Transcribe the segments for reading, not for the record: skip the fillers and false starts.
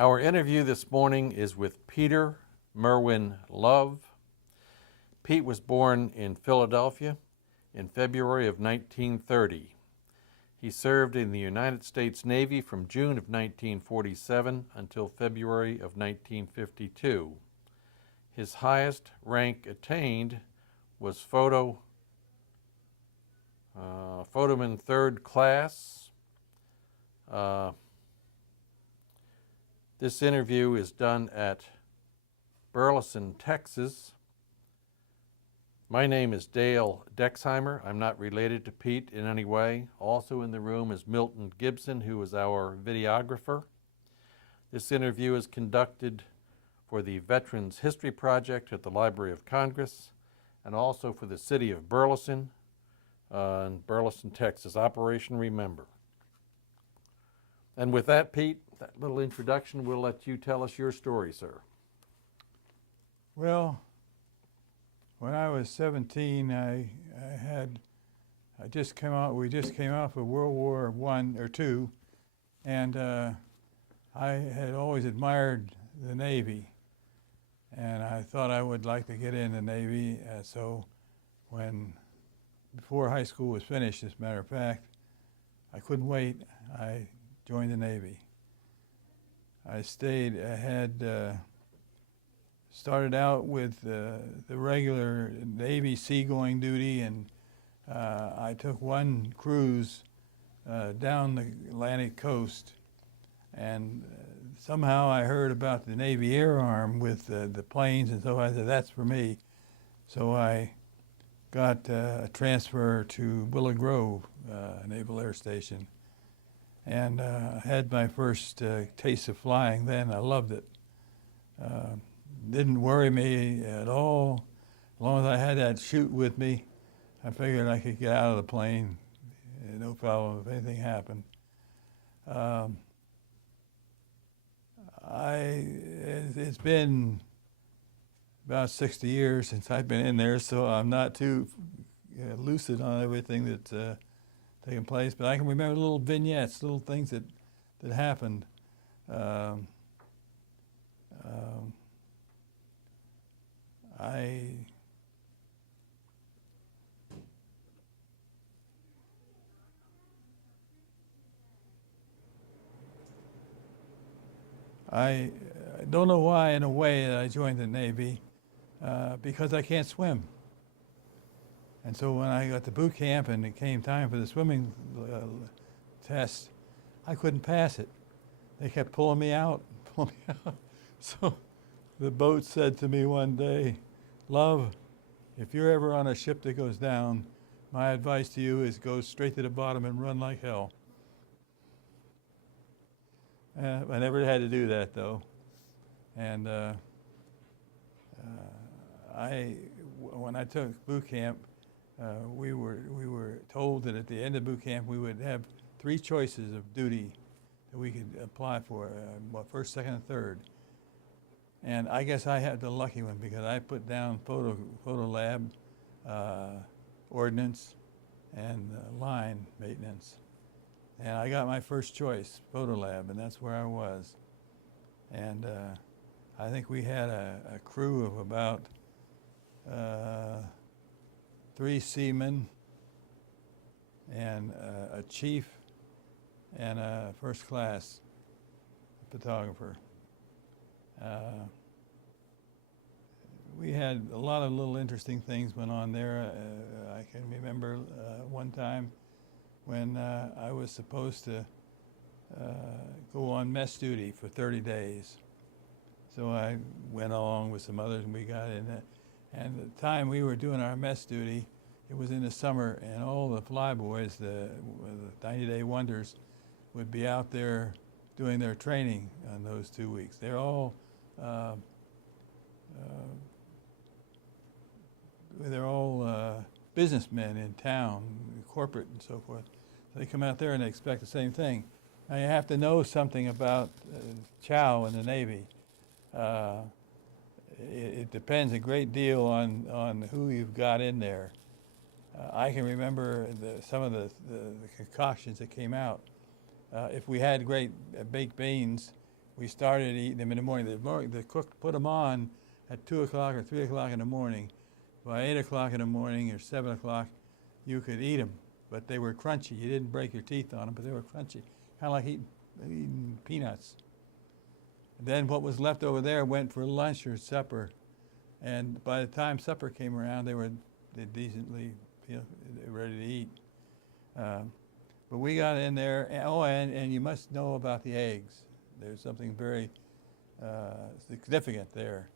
Our interview this morning is with Peter Merwin Love. Pete was born in Philadelphia in February of 1930. He served in the United States Navy from June of 1947 until February of 1952. His highest rank attained was photoman third class. This interview is done at Burleson, Texas. My name is Dale Dexheimer. I'm not related to Pete in any way. Also in the room is Milton Gibson, who is our videographer. This interview is conducted for the Veterans History Project at the Library of Congress and also for the city of Burleson in Burleson, Texas, Operation Remember. And with that, Pete, that little introduction, we'll let you tell us your story, sir. Well, when I was 17, we just came off of World War I or II, and I had always admired the Navy, and I thought I would like to get in the Navy. So before high school was finished, as a matter of fact, I couldn't wait. I joined the Navy. I started out with the regular Navy seagoing duty, and I took one cruise down the Atlantic coast, and somehow I heard about the Navy Air Arm with the planes, and so I said, that's for me. So I got a transfer to Willow Grove Naval Air Station, and had my first taste of flying then. I loved it. Didn't worry me at all. As long as I had that chute with me, I figured I could get out of the plane, no problem if anything happened. It's been about 60 years since I've been in there, so I'm not too lucid on everything that's taken place, but I can remember little vignettes, little things that happened. I don't know why, in a way, that I joined the Navy, because I can't swim. And so when I got to boot camp and it came time for the swimming test, I couldn't pass it. They kept pulling me out. So the boat said to me one day, "Love, if you're ever on a ship that goes down, my advice to you is go straight to the bottom and run like hell." I never had to do that, though. And when I took boot camp, we were told that at the end of boot camp we would have 3 choices of duty that we could apply for, first, second, and third. And I guess I had the lucky one because I put down photo lab, ordnance, and line maintenance. And I got my first choice, photo lab, and that's where I was. And I think we had a crew of about 3 seamen and a chief and a first class photographer. We had a lot of little interesting things went on there. I can remember one time when I was supposed to go on mess duty for 30 days. So I went along with some others, and we got in it. And the time we were doing our mess duty, it was in the summer, and all the flyboys, the 90-day wonders, would be out there doing their training on those 2 weeks. They're all businessmen in town, corporate and so forth. They come out there and they expect the same thing. Now you have to know something about chow in the Navy. It depends a great deal on who you've got in there. I can remember some of the concoctions that came out. If we had great baked beans, we started eating them in the morning. The cook put them on at 2 o'clock or 3 o'clock in the morning. By 8 o'clock in the morning or 7 o'clock, you could eat them, but they were crunchy. You didn't break your teeth on them, but they were crunchy, kind of like eating peanuts. And then what was left over there went for lunch or supper, and by the time supper came around, they were decently ready to eat. But we got in there. And you must know about the eggs. There's something very significant there.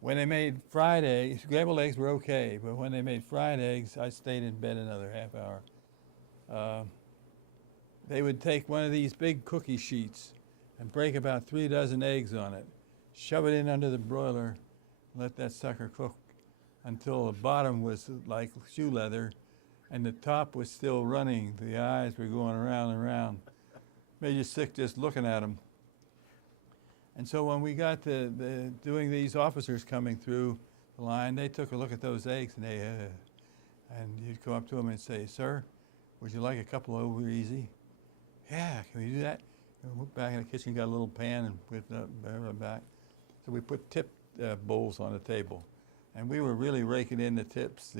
When they made fried eggs, scrambled eggs were okay, but when they made fried eggs, I stayed in bed another half hour. They would take one of these big cookie sheets and break about 3 dozen eggs on it, shove it in under the broiler, and let that sucker cook until the bottom was like shoe leather and the top was still running. The eyes were going around and around. Made you sick just looking at them. And so when we got to doing these officers coming through the line, they took a look at those eggs and and you'd go up to them and say, "Sir, would you like a couple over easy?" "Yeah, can we do that?" And we went back in the kitchen, got a little pan and put it back. So we put tip bowls on the table. And we were really raking in the tips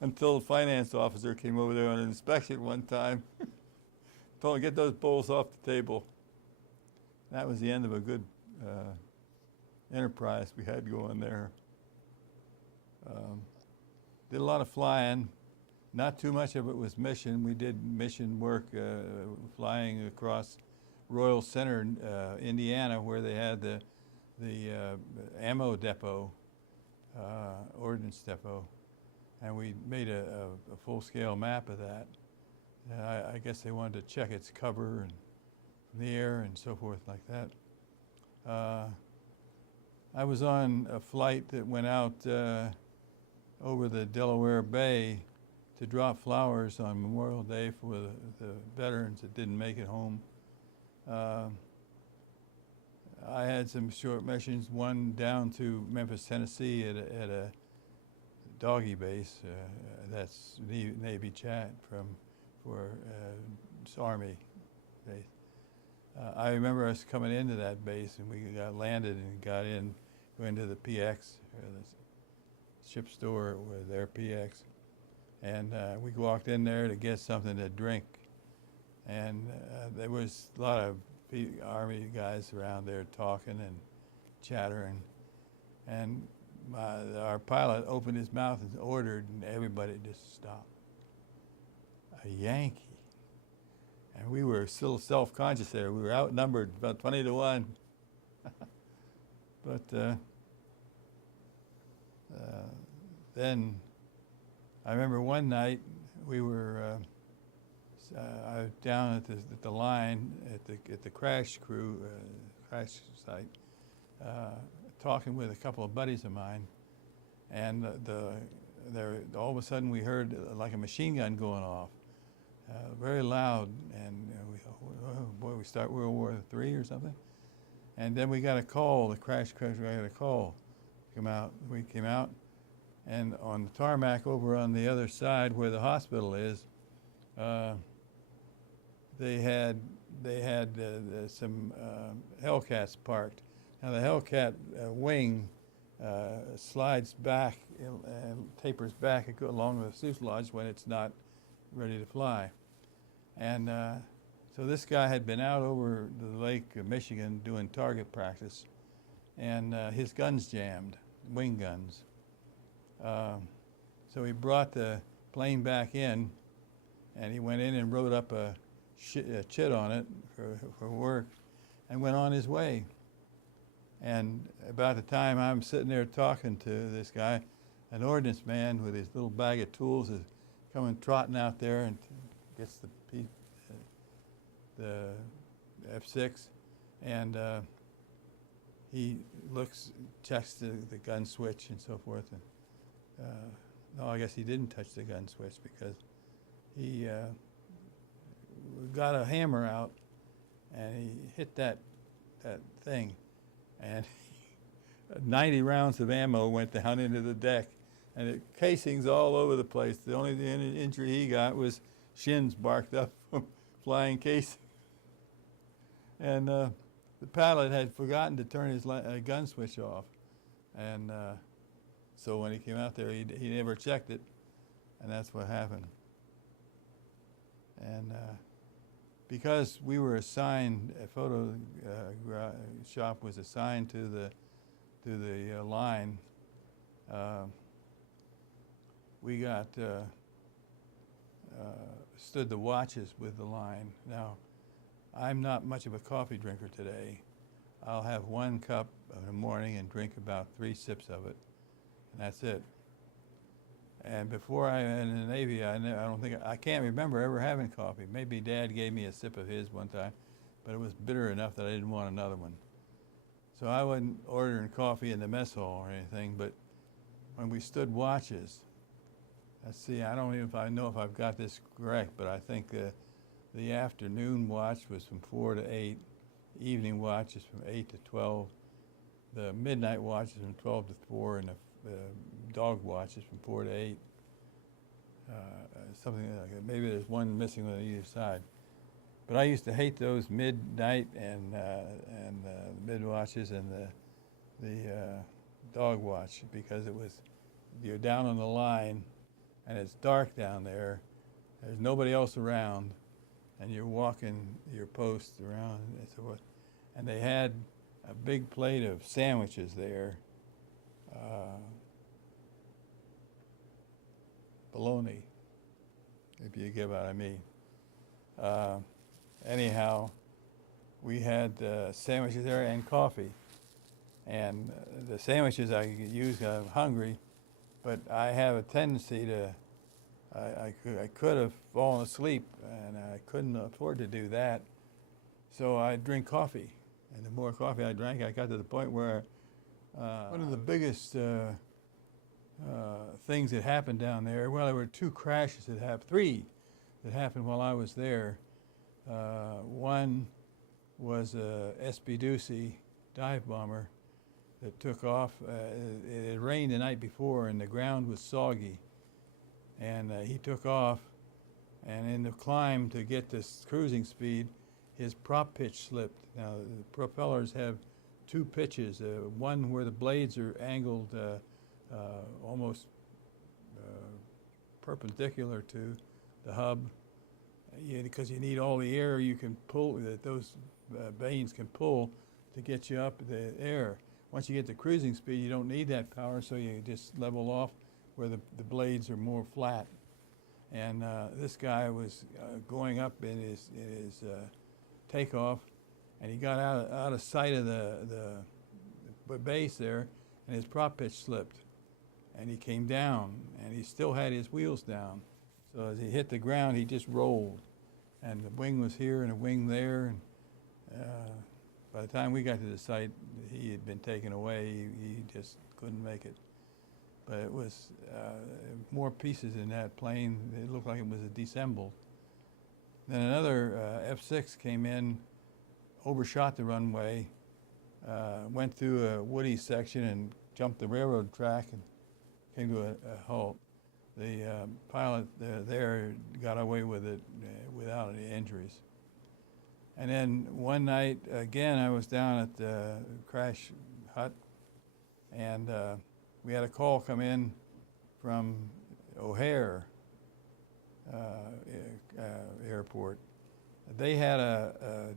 until the finance officer came over there on an inspection one time. Told him, "Get those bowls off the table." That was the end of a good enterprise we had going there. Did a lot of flying. Not too much of it was mission. We did mission work flying across Royal Center, Indiana, where they had the ammo depot, ordnance depot. And we made a full-scale map of that. I guess they wanted to check its cover and the air and so forth like that. I was on a flight that went out over the Delaware Bay to drop flowers on Memorial Day for the veterans that didn't make it home. I had some short missions, one down to Memphis, Tennessee at a doggy base. That's Navy chat for Army base. I remember us coming into that base, and we got landed and got in, going to the PX, the ship store with their PX, and we walked in there to get something to drink, and there was a lot of Army guys around there talking and chattering, and our pilot opened his mouth and ordered, and everybody just stopped. A Yankee. And we were still self-conscious there. We were outnumbered about 20 to 1. But then I remember one night we were I was down at the line at the crash crew crash site, talking with a couple of buddies of mine, and all of a sudden we heard like a machine gun going off. Very loud, and we thought, oh boy, we start World War III or something. And then we got a call, we got a call. We came out, and on the tarmac over on the other side where the hospital is, they had some Hellcats parked. Now the Hellcat wing slides back and tapers back along the fuselage when it's not ready to fly. And so this guy had been out over the Lake of Michigan doing target practice, and his guns jammed, wing guns. So he brought the plane back in, and he went in and wrote up a chit on it for work, and went on his way. And about the time I'm sitting there talking to this guy, an ordnance man with his little bag of tools is coming trotting out there and gets the F6, and he looks, checks the gun switch and so forth. And no, I guess he didn't touch the gun switch because he got a hammer out and he hit that thing, and 90 rounds of ammo went down into the deck, and the casings all over the place. The only injury he got was shins barked up from flying casing. And the pilot had forgotten to turn his gun switch off. And so when he came out there, he never checked it, and that's what happened. And because we were assigned, a photo shop was assigned to the line, we got stood the watches with the line. Now, I'm not much of a coffee drinker today. I'll have 1 cup in the morning and drink about 3 sips of it, and that's it. And before I went in the Navy, I can't remember ever having coffee. Maybe Dad gave me a sip of his one time, but it was bitter enough that I didn't want another one. So I wasn't ordering coffee in the mess hall or anything, but when we stood watches, let's see, I don't even know if I've got this correct, but I think the afternoon watch was from 4 to 8, evening watch is from 8 to 12, the midnight watch is from 12 to 4, and the dog watch is from 4 to 8. Something like that. Maybe there's one missing on either side. But I used to hate those midnight and mid watches and the dog watch, because it was, you're down on the line and it's dark down there. There's nobody else around, and you're walking your post around and so forth. And they had a big plate of sandwiches there. Bologna, if you get what I mean. Anyhow, we had sandwiches there and coffee. And the sandwiches I use, I'm hungry, but I have a tendency to, I could have fallen asleep, and I couldn't afford to do that. So I drink coffee. And the more coffee I drank, I got to the point where one of the biggest things that happened down there, well, there were 2 crashes that happened, 3 that happened while I was there. One was a SB-Ducey dive bomber that took off. It had rained the night before and the ground was soggy. And he took off, and in the climb to get this cruising speed, his prop pitch slipped. Now, the propellers have 2 pitches, one where the blades are angled almost perpendicular to the hub, because you need all the air you can pull, that those vanes can pull to get you up the air. Once you get to cruising speed, you don't need that power, so you just level off where the blades are more flat. And this guy was going up in his takeoff, and he got out of sight of the base there, and his prop pitch slipped. And he came down, and he still had his wheels down. So as he hit the ground, he just rolled. And the wing was here and a wing there. And by the time we got to the site, he had been taken away. He just couldn't make it. But it was more pieces in that plane. It looked like it was disassembled. Then another F-6 came in, overshot the runway, went through a woody section and jumped the railroad track and came to a halt. The pilot there got away with it without any injuries. And then one night, again, I was down at the crash hut, and we had a call come in from O'Hare Airport. They had a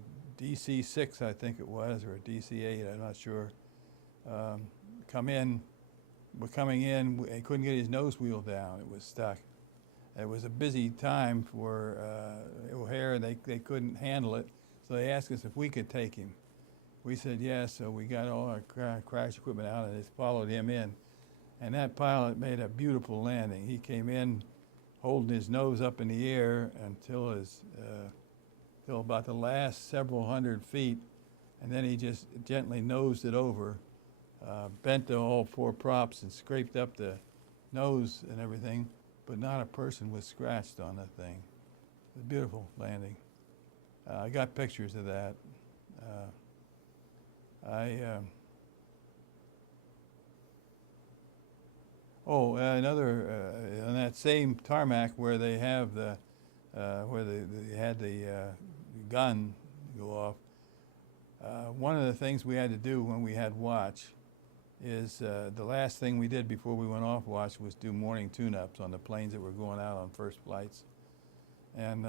DC-6, I think it was, or a DC-8, I'm not sure, come in. We're coming in, he couldn't get his nose wheel down, it was stuck. It was a busy time for O'Hare, they couldn't handle it, so they asked us if we could take him. We said yes, so we got all our crash equipment out and just followed him in. And that pilot made a beautiful landing. He came in holding his nose up in the air until about the last several hundred feet, and then he just gently nosed it over, bent all 4 props and scraped up the nose and everything, but not a person was scratched on that thing. It was a beautiful landing. I got pictures of that. Another on that same tarmac where they have where they had the gun go off. One of the things we had to do when we had watch is the last thing we did before we went off watch was do morning tune-ups on the planes that were going out on first flights. And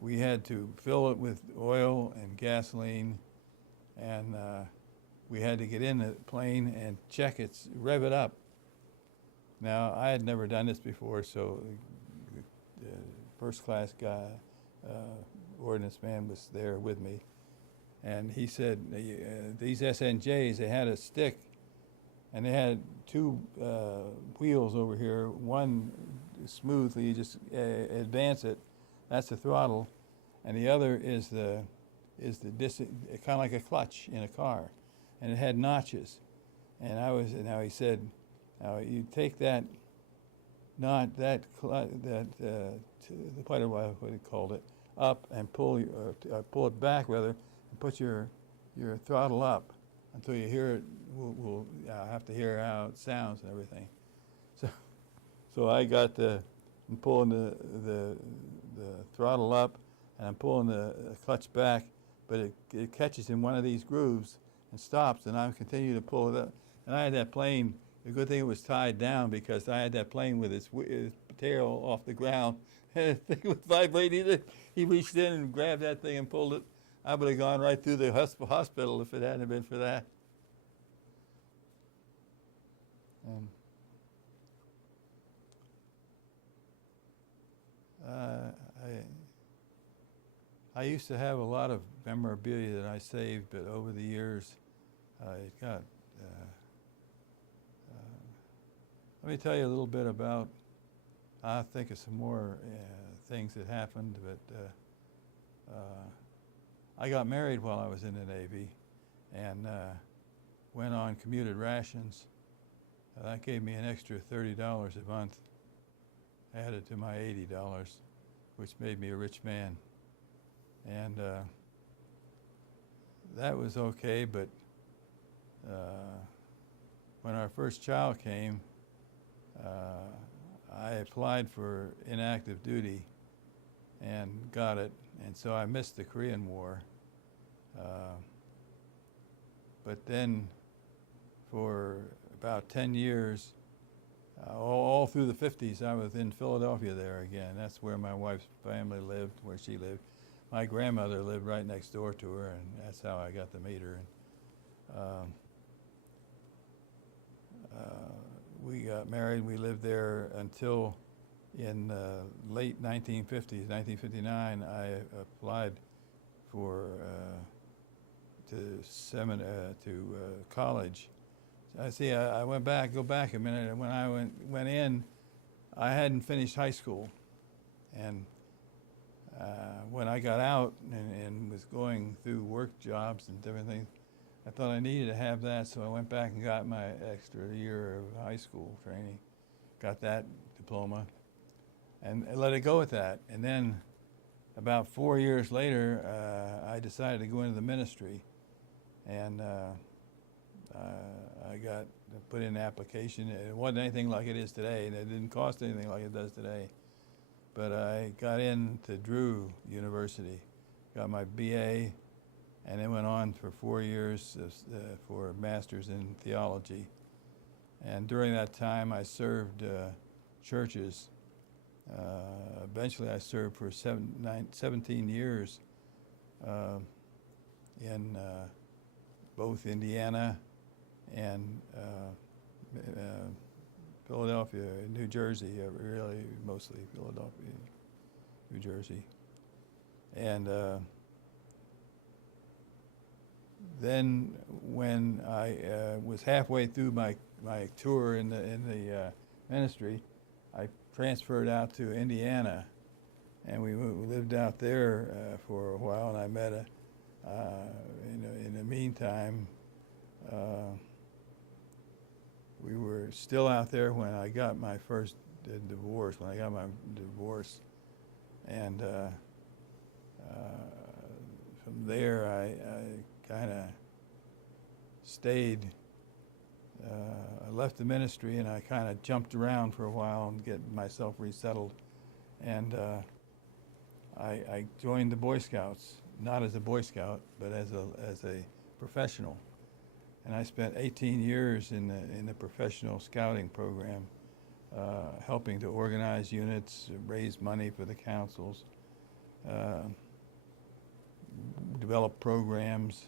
we had to fill it with oil and gasoline, and we had to get in the plane and check it, rev it up. Now, I had never done this before, so the first class guy, ordnance man, was there with me. And he said, these SNJs, they had a stick, and they had two wheels over here. One smoothly, you just advance it, that's the throttle, and the other is the kind of like a clutch in a car, and it had notches. And now he said, now you take that what do you call it, up and pull it back rather, and put your throttle up until you hear it. We'll have to hear how it sounds and everything. So I got I'm pulling the throttle up, and I'm pulling the clutch back, but it catches in one of these grooves and stops, and I continue to pull it up. And I had that plane. The good thing it was tied down, because I had that plane with its tail off the ground, and the thing was vibrating. He reached in and grabbed that thing and pulled it. I would have gone right through the hospital if it hadn't been for that. I used to have a lot of memorabilia that I saved, but over the years, it got. Let me tell you a little bit about. I think of some more things that happened, but I got married while I was in the Navy, and went on commuted rations. That gave me an extra $30 a month, added to my $80, which made me a rich man. And that was okay, but when our first child came, I applied for inactive duty and got it, and so I missed the Korean War. But then for about 10 years, all through the 50s, I was in Philadelphia there again. That's where my wife's family lived, where she lived. My grandmother lived right next door to her, and that's how I got to meet her. We got married. We lived there until in late 1950s, 1959, I applied for to college. I go back a minute. When I went in, I hadn't finished high school, and when I got out and was going through work jobs and different things, I thought I needed to have that, so I went back and got my extra year of high school training, got that diploma, and let it go at that. And then about 4 years later, I decided to go into the ministry, and I got put in an application. It wasn't anything like it is today, and it didn't cost anything like it does today. But I got into Drew University, got my BA, and then went on for 4 years for a master's in theology. And during that time, I served churches. Eventually, I served for 17 years in both Indiana and Philadelphia, New Jersey, really mostly Philadelphia, New Jersey. And then when I was halfway through my tour in the ministry, I transferred out to Indiana, and we lived out there for a while, and I met in the meantime, we were still out there when I got my first divorce, and from there I kind of stayed. I left the ministry, and I kind of jumped around for a while and get myself resettled, and I joined the Boy Scouts not as a Boy Scout, but as a professional. And I spent 18 years in the professional scouting program, helping to organize units, raise money for the councils, develop programs,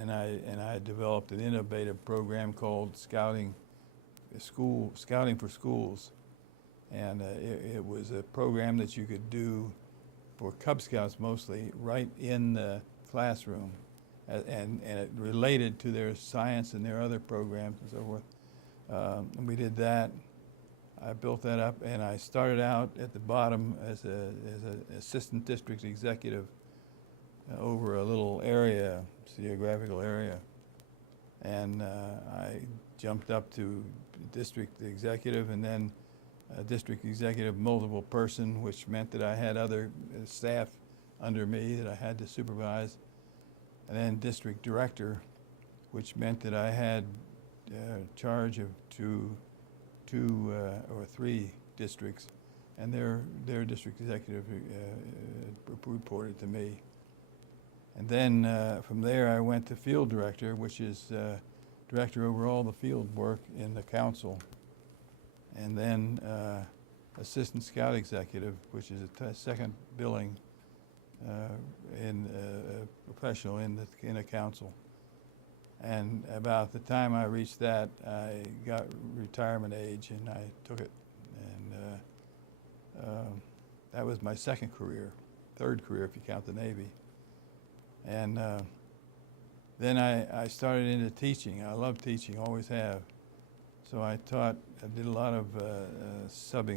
and I developed an innovative program called Scouting for Schools, and it was a program that you could do for Cub Scouts mostly right in the classroom, and it related to their science and their other programs and so forth. And we did that. I built that up, and I started out at the bottom as an assistant district executive over a little area, geographical area, and I jumped up to district executive, and then district executive multiple person, which meant that I had other staff under me that I had to supervise, and then district director, which meant that I had charge of two or three districts, and their district executive reported to me. And then from there I went to field director, which is director over all the field work in the council, and then assistant scout executive, which is a second billing in professional in the council. And about the time I reached that, I got retirement age, and I took it. And that was my second career, third career if you count the Navy. And then I started into teaching. I love teaching, always have. So I did a lot of sub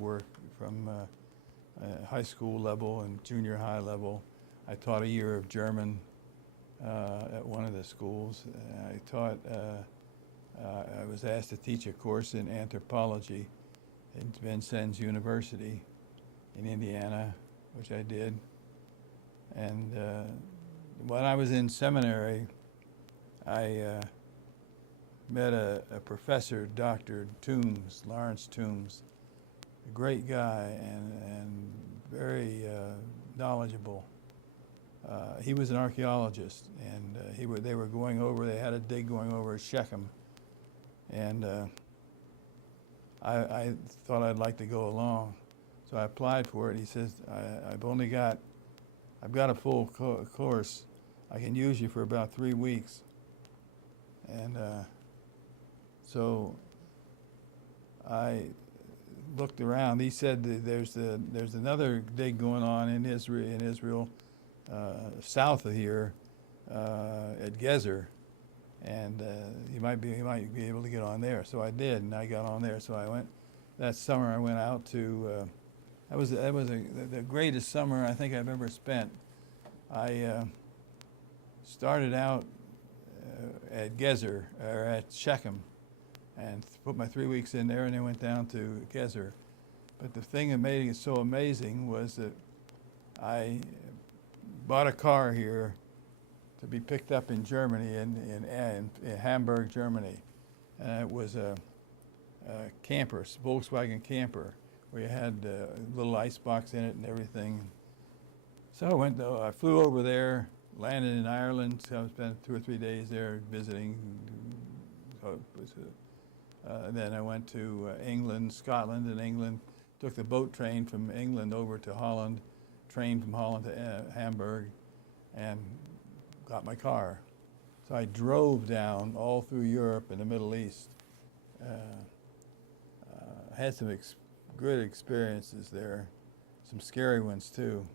work from high school level and junior high level. I taught a year of German at one of the schools. I was asked to teach a course in anthropology at Vincennes University in Indiana, which I did. And when I was in seminary, I met a professor, Dr. Toombs, Lawrence Toombs, a great guy and very knowledgeable. He was an archaeologist, and they had a dig going over Shechem, and I thought I'd like to go along, so I applied for it. He says, I've got a full course. I can use you for about 3 weeks, and so I looked around. He said that there's another dig going on in Israel. South of here, at Gezer, and you might be able to get on there. So I did, and I got on there. So I went that summer. I went out to. That was the greatest summer I think I've ever spent. I started out at Gezer or at Shechem, and put my 3 weeks in there, and then went down to Gezer. But the thing that made it so amazing was that I bought a car here to be picked up in Germany, in Hamburg, Germany. And it was a camper, Volkswagen camper, where you had a little ice box in it and everything. So I flew over there, landed in Ireland, so I spent 2 or 3 days there visiting. Then I went to England, Scotland, and England, took the boat train from England over to Holland, train from Holland to Hamburg, and got my car. So I drove down all through Europe and the Middle East. Had some good experiences there, some scary ones too.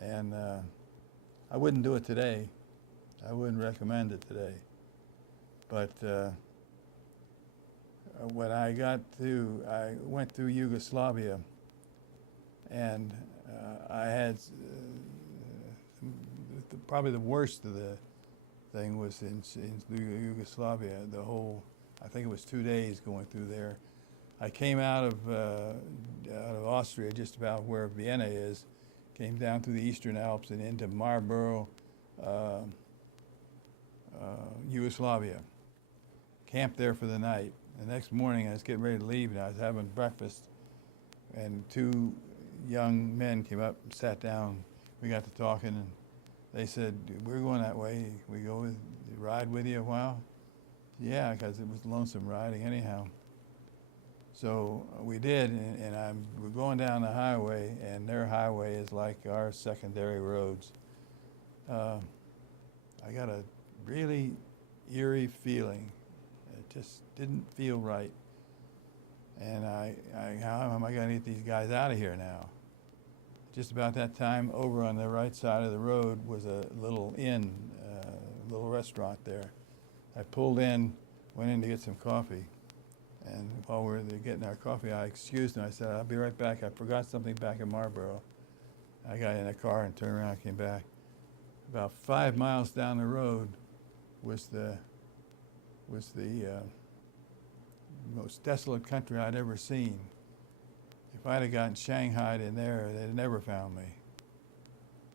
And I wouldn't do it today. I wouldn't recommend it today. But when I went through Yugoslavia, and I had probably the worst of the thing was in Yugoslavia. I think it was 2 days going through there. I came out of Austria, just about where Vienna is, came down through the Eastern Alps and into Marlborough, Yugoslavia. Camped there for the night. The next morning I was getting ready to leave, and I was having breakfast, and 2 young men came up and sat down. We got to talking, and they said, "We're going that way. We go with, ride with you a while?" Yeah, because it was lonesome riding anyhow. So we did, and we're going down the highway, and their highway is like our secondary roads. I got a really eerie feeling. It just didn't feel right. And how am I going to get these guys out of here now? Just about that time, over on the right side of the road was a little inn, a little restaurant there. I pulled in, went in to get some coffee. And while we were getting our coffee, I excused him. I said, "I'll be right back. I forgot something back in Marlboro." I got in a car and turned around and came back. About 5 miles down the road was the most desolate country I'd ever seen. If I'd have gotten shanghaied in there, they'd have never found me.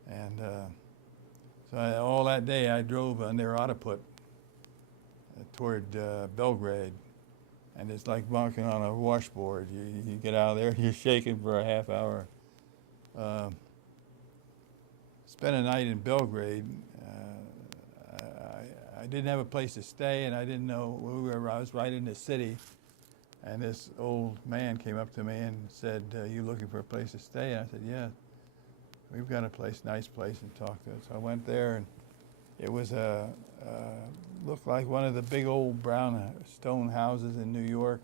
And all that day I drove on their Ottaput toward Belgrade. And it's like walking on a washboard. You get out of there, you're shaking for a half hour. Spent a night in Belgrade. I didn't have a place to stay, and I didn't know I was right in the city. And this old man came up to me and said, "You looking for a place to stay?" And I said, "Yeah, we've got a place, nice place," and talked to it. So I went there, and it was looked like one of the big old brown stone houses in New York,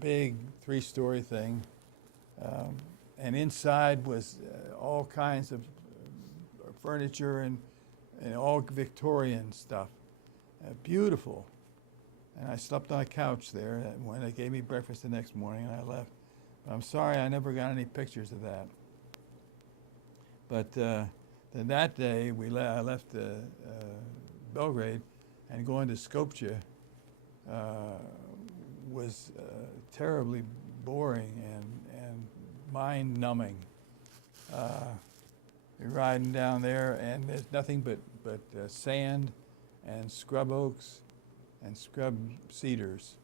big 3-story thing. And inside was all kinds of furniture and all Victorian stuff. Beautiful. And I slept on a couch there when they gave me breakfast the next morning, and I left. But I'm sorry I never got any pictures of that. But then that day, I left Belgrade, and going to Skopje was terribly boring and mind-numbing. You're riding down there, and there's nothing but sand and scrub oaks and scrub cedars,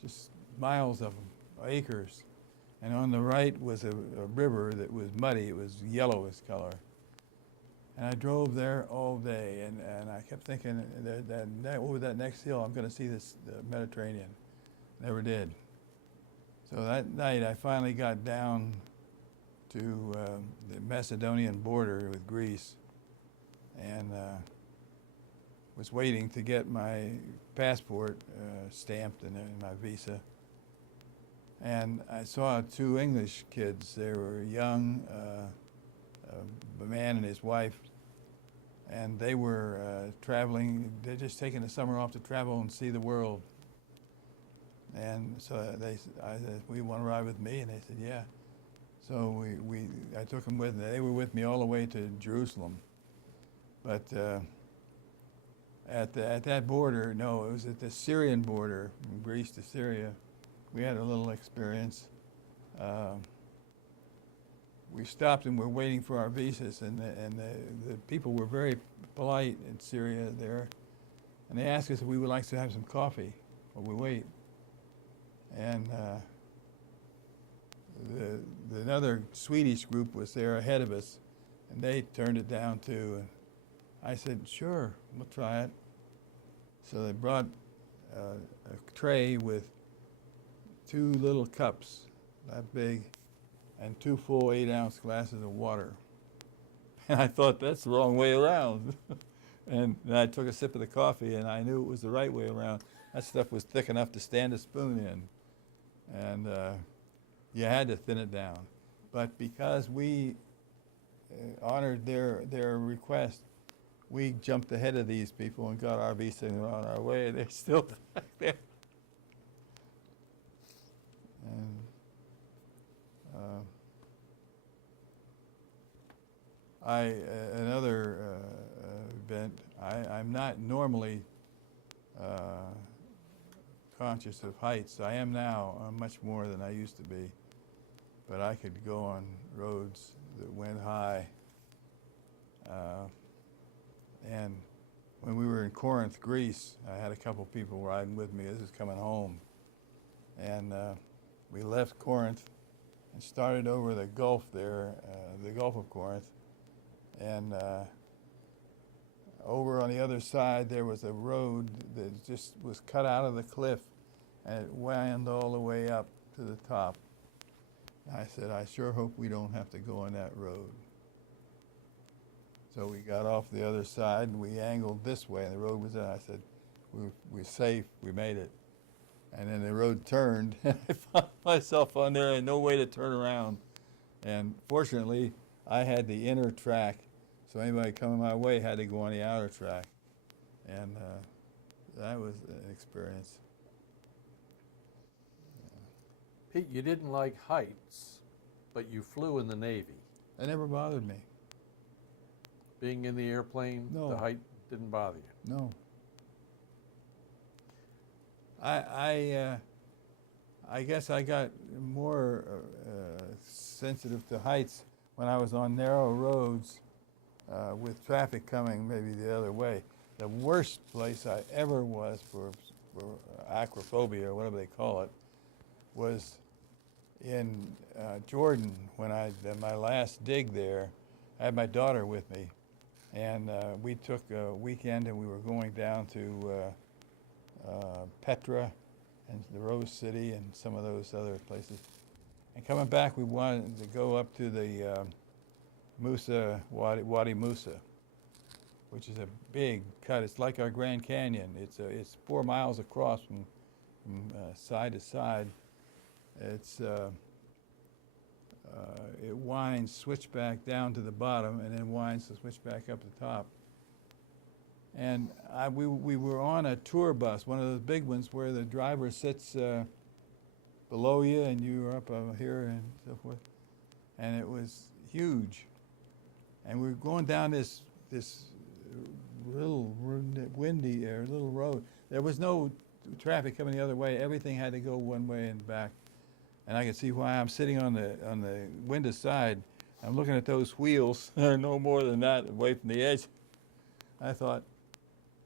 just miles of them, acres. And on the right was a river that was muddy. It was yellowish color. And I drove there all day, and I kept thinking that over that next hill, I'm going to see the Mediterranean. Never did. So that night, I finally got down to the Macedonian border with Greece, and was waiting to get my passport stamped and my visa. And I saw 2 English kids. They were young, a man and his wife, and they were traveling. They're just taking the summer off to travel and see the world. And so I said, "We want to ride with me?" And they said, "Yeah." So I took them with me. They were with me all the way to Jerusalem. But at that border, no, it was at the Syrian border, from Greece to Syria. We had a little experience. We stopped and we're waiting for our visas, and the people were very polite in Syria there, and they asked us if we would like to have some coffee while we wait. And another Swedish group was there ahead of us, and they turned it down too. And I said, "Sure, we'll try it." So they brought a tray with 2 little cups that big and 2 full 8-ounce glasses of water. And I thought, that's the wrong way around. And then I took a sip of the coffee, and I knew it was the right way around. That stuff was thick enough to stand a spoon in. And you had to thin it down. But because we honored their request, we jumped ahead of these people and got our visa and were on our way. They're still back there. And another event, I'm not normally conscious of heights. I am now, much more than I used to be. But I could go on roads that went high. And when we were in Corinth, Greece, I had a couple people riding with me. This is coming home. And we left Corinth, and started over the Gulf there, the Gulf of Corinth, and over on the other side there was a road that just was cut out of the cliff, and it wound all the way up to the top. I said, I sure hope we don't have to go on that road. So we got off the other side and we angled this way, and the road was in. I said, we're safe, we made it. And then the road turned, and I found myself on there and no way to turn around. And fortunately, I had the inner track, so anybody coming my way had to go on the outer track. And that was an experience. Pete, you didn't like heights, but you flew in the Navy. That never bothered me. Being in the airplane, No. the height didn't bother you? No. I guess I got more sensitive to heights when I was on narrow roads with traffic coming maybe the other way. The worst place I ever was for acrophobia, or whatever they call it, was in Jordan when I did my last dig there. I had my daughter with me, and we took a weekend and we were going down to Petra and the Rose City and some of those other places. And coming back, we wanted to go up to the Wadi Musa, which is a big cut. It's like our Grand Canyon. It's 4 miles across from side to side. It winds switchback down to the bottom and then winds the switchback up the top. And we were on a tour bus, one of those big ones where the driver sits below you and you're up here and so forth. And it was huge. And we were going down this little windy little road. There was no traffic coming the other way. Everything had to go one way and back. And I could see why I'm sitting on the window side. I'm looking at those wheels. They're no more than that away from the edge. I thought,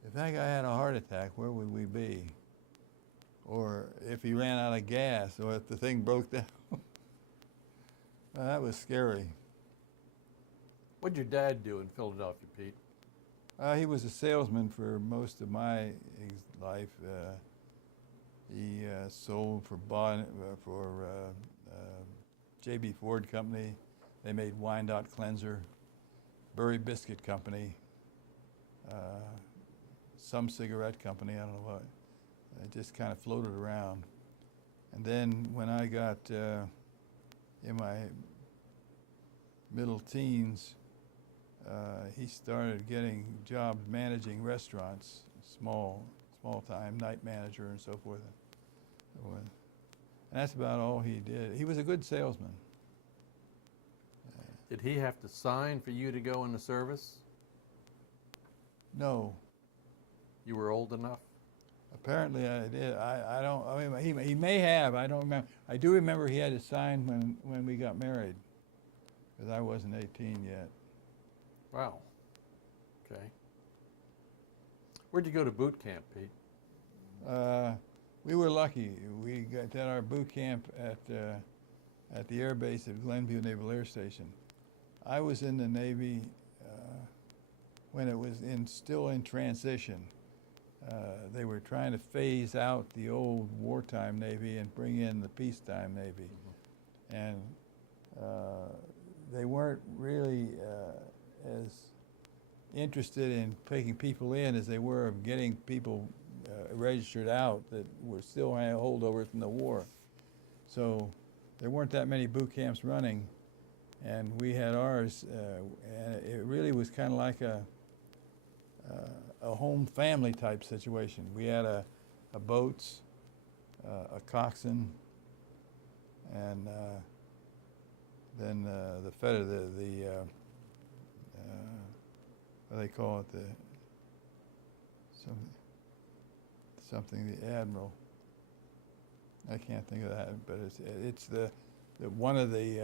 if that guy had a heart attack, where would we be? Or if he ran out of gas, or if the thing broke down. Well, that was scary. What did your dad do in Philadelphia, Pete? He was a salesman for most of my life. He sold for J.B. Ford Company. They made Wyandotte Cleanser, Burry Biscuit Company, some cigarette company, I don't know what. It just kind of floated around. And then when I got in my middle teens, he started getting jobs managing restaurants, small time, night manager and so forth. And that's about all he did. He was a good salesman. Did he have to sign for you to go in the service? No. You were old enough? Apparently I did. He may have, I don't remember. I do remember he had to sign when we got married, because I wasn't 18 yet. Wow. Okay. Where'd you go to boot camp, Pete? We were lucky. We got at our boot camp at the air base at Glenview Naval Air Station. I was in the Navy when it was still in transition. They were trying to phase out the old wartime Navy and bring in the peacetime Navy. Mm-hmm. And they weren't really as interested in taking people in as they were of getting people registered out that were still holdovers from the war. So there weren't that many boot camps running, and we had ours, and it really was kind of like a home family type situation. We had a boats, a coxswain, and then the what do they call it, the admiral. I can't think of that, but it's the one of the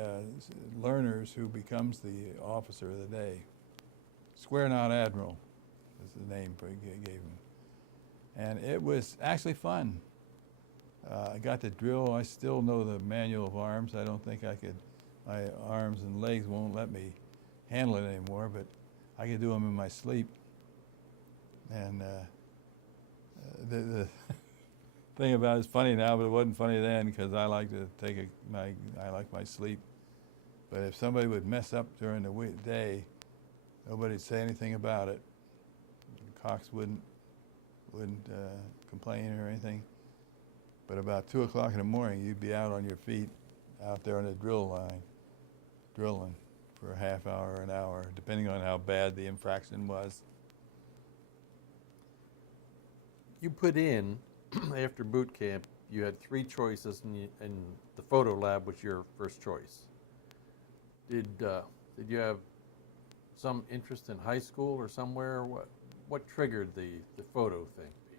learners who becomes the officer of the day. Square Knot Admiral is the name he gave him. And it was actually fun. I got the drill. I still know the manual of arms. I don't think I could, my arms and legs won't let me handle it anymore, but I could do them in my sleep. And the thing about it's funny now, but it wasn't funny then because I like to take I like my sleep. But if somebody would mess up during the day, nobody'd say anything about it. The Cox wouldn't complain or anything. But about 2 o'clock in the morning, you'd be out on your feet, out there on the drill line, drilling for a half hour, an hour, depending on how bad the infraction was. You put in, after boot camp, you had 3 choices, and the photo lab was your first choice. Did you have some interest in high school or somewhere? What triggered the photo thing, Pete?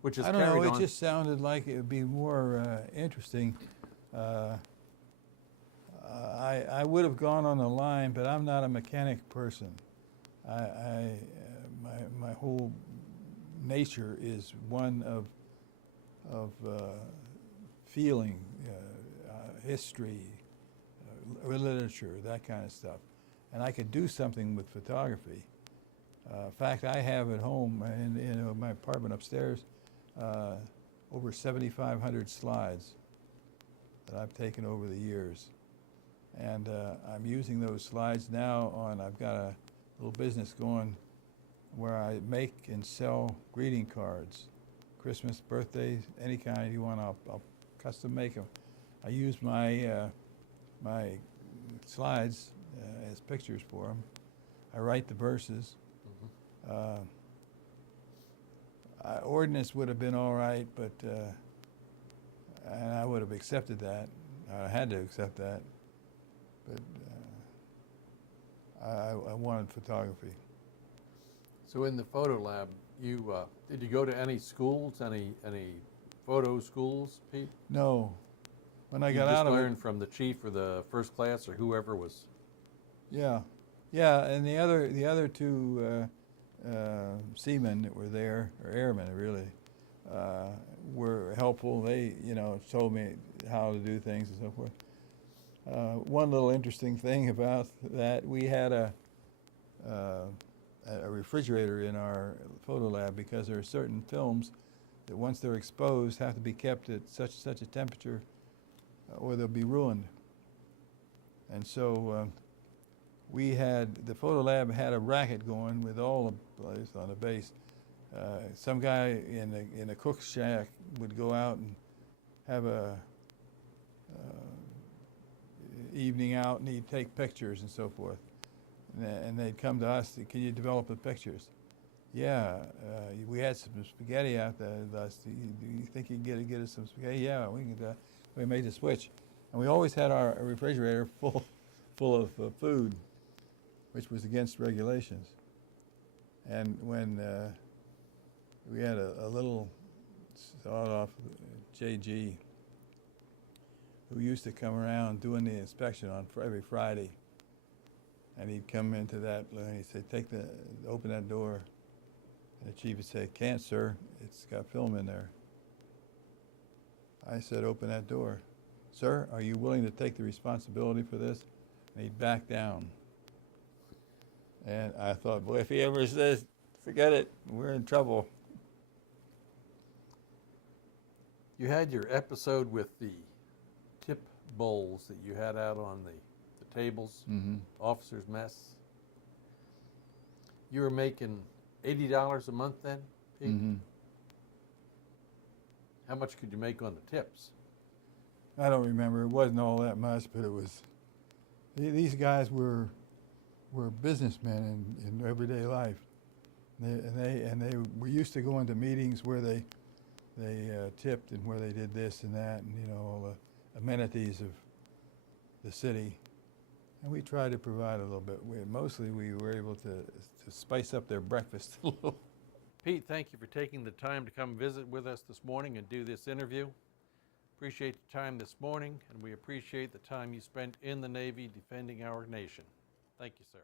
Which is I don't know, carried it on. just sounded like it would be more interesting. I would have gone on the line, but I'm not a mechanic person. My whole nature is one of feeling, history, literature, that kind of stuff. And I could do something with photography. In fact, I have at home in my apartment upstairs over 7,500 slides that I've taken over the years. And I'm using those slides now I've got a little business going where I make and sell greeting cards, Christmas, birthdays, any kind you want, I'll custom make them. I use my slides as pictures for them. I write the verses. Ordnance would have been all right, but and I would have accepted that. I had to accept that, but I wanted photography. So in the photo lab, did you go to any schools, any photo schools, Pete? No, when I You got just out of learned from the chief or the first class or whoever was. yeah, and the other 2 seamen that were there, or airmen really, were helpful. They told me how to do things and so forth. One little interesting thing about that, we had a refrigerator in our photo lab because there are certain films that once they're exposed have to be kept at such a temperature or they'll be ruined. And so the photo lab had a racket going with all the place on the base. Some guy in a cook's shack would go out and have a evening out, and he'd take pictures and so forth. And they'd come to us, can you develop the pictures? Yeah, we had some spaghetti out there. Do you think you can get us some spaghetti? Yeah, we can. We made the switch. And we always had our refrigerator full of food, which was against regulations. And when we had a little sawed-off JG who used to come around doing the inspection on every Friday, and he'd come into that and he'd say, open that door. And the chief would say, can't, sir, it's got film in there. I said, open that door. Sir, are you willing to take the responsibility for this? And he'd back down. And I thought, boy, if he ever says, forget it, we're in trouble. You had your episode with the tip bowls that you had out on the tables, officers' mess. You were making $80 a month then, Pete? How much could you make on the tips? I don't remember. It wasn't all that much, but it was. These guys were businessmen in everyday life. They were used to going to meetings where they tipped and where they did this and that, and all the amenities of the city. And we tried to provide a little bit. Mostly we were able to spice up their breakfast a little. Pete, thank you for taking the time to come visit with us this morning and do this interview. Appreciate the time this morning, and we appreciate the time you spent in the Navy defending our nation. Thank you, sir.